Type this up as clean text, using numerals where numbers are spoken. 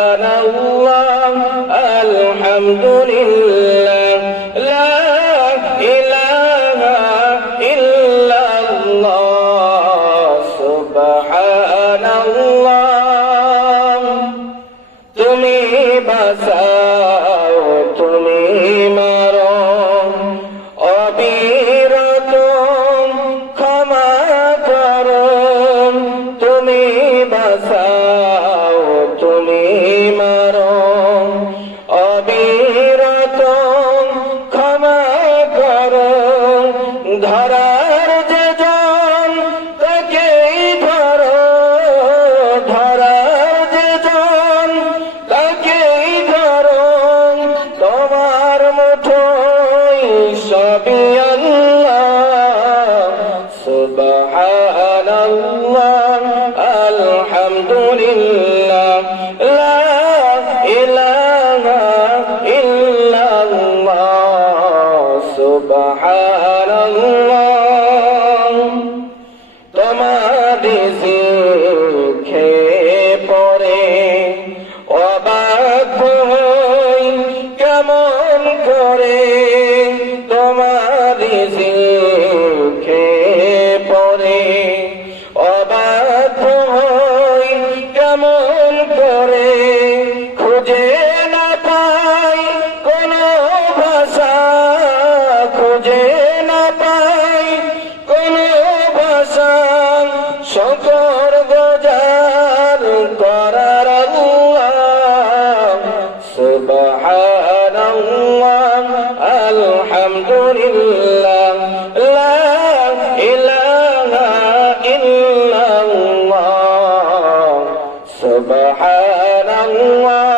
সুবহানাল্লাহ আলহামদুলিল্লাহ লা ইলাহা ইল্লাল্লাহ সুবহানাল্লাহ তুমি বাঁচাও তুমি মারো অবিরত ক্ষমা করো তুমি বাঁচাও তুমি মারো অবিরত ক্ষমা করো ধরার যে জন তাকেই ধরো ধরার যে জন তাকেই ধরো তোমার মুঠোয় সবই আল্লাহ সুবহানাল্লাহ আলহামদুলিল্লাহ লা ইলাহা ইল্লাল্লাহ সুবহানাল্লাহ তোমার জিখে পড়ে অবাক হই কেমন করে তোমার জিখে পড়ে অবাক হই কেমন করে খুঁজে না পাই কোনো ভাষা খুঁজে না পাই কোনো ভাষা শকর গুজার করার আল্লাহ সুবহানাল্লাহ আলহামদুলিল্লাহ লা ইলাহা ইল্লাল্লাহ সুবহানাল্লাহ